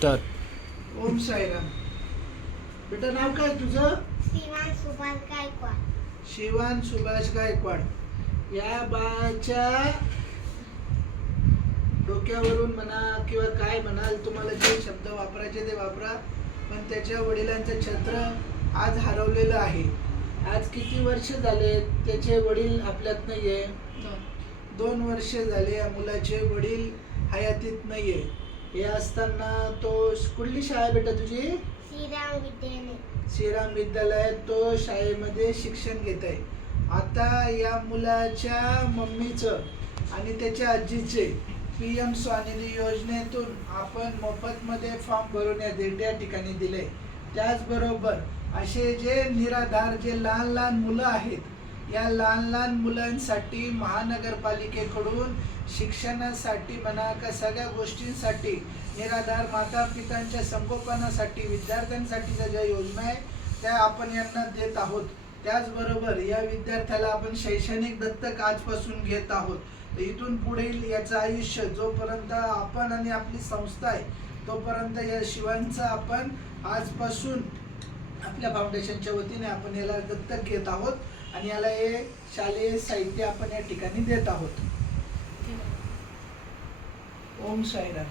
Start. Om Sairam. बेटा नाव काय तुझं? शिवान सुभाष गायकवाड. शिवान सुभाष गायकवाड. या बाळाच्या डोक्यावरून म्हणा किंवा काय म्हणाल तुम्हाला जे शब्द वापरायचे ते वापरा, पण त्याच्या वडिलांचं छत्र आज हरवलेलं आहे. आज किती वर्ष झाले त्याचे वडील आपल्यात नाहीये? 2 वर्ष झाले या मुलाचे वडील हयातीत नाहीये. हे असताना तो कुठली शाळा आहे बेटा तुझी? श्रीराम विद्यालय. श्रीराम विद्यालयात तो शाळेमध्ये शिक्षण घेत आहे. आता या मुलाच्या मम्मीचं आणि त्याच्या आजीचे PM स्वनिधी योजनेतून आपण मोफतमध्ये फॉर्म भरून या ठिकाणी दिले. त्याचबरोबर असे जे निराधार जे लहान लहान मुलं आहेत, या लहान लहान मुलांसाठी महानगरपालिकेकडून शिक्षणासाठी म्हणा का सगळ्या गोष्टींसाठी, निराधार माता पितांच्या संगोपनासाठी, विद्यार्थ्यांसाठीच्या ज्या योजना आहे त्या आपण यांना देत आहोत. त्याचबरोबर या विद्यार्थ्याला आपण शैक्षणिक दत्तक आजपासून घेत आहोत. तर इथून पुढील याचं आयुष्य जोपर्यंत आपण आणि आपली संस्था आहे तोपर्यंत या शिवांचं आपण आजपासून आपल्या फाउंडेशनच्या वतीने आपण याला दत्तक घेत आहोत आणि याला हे शालेय साहित्य आपण या ठिकाणी देत आहोत. ओम साईराम.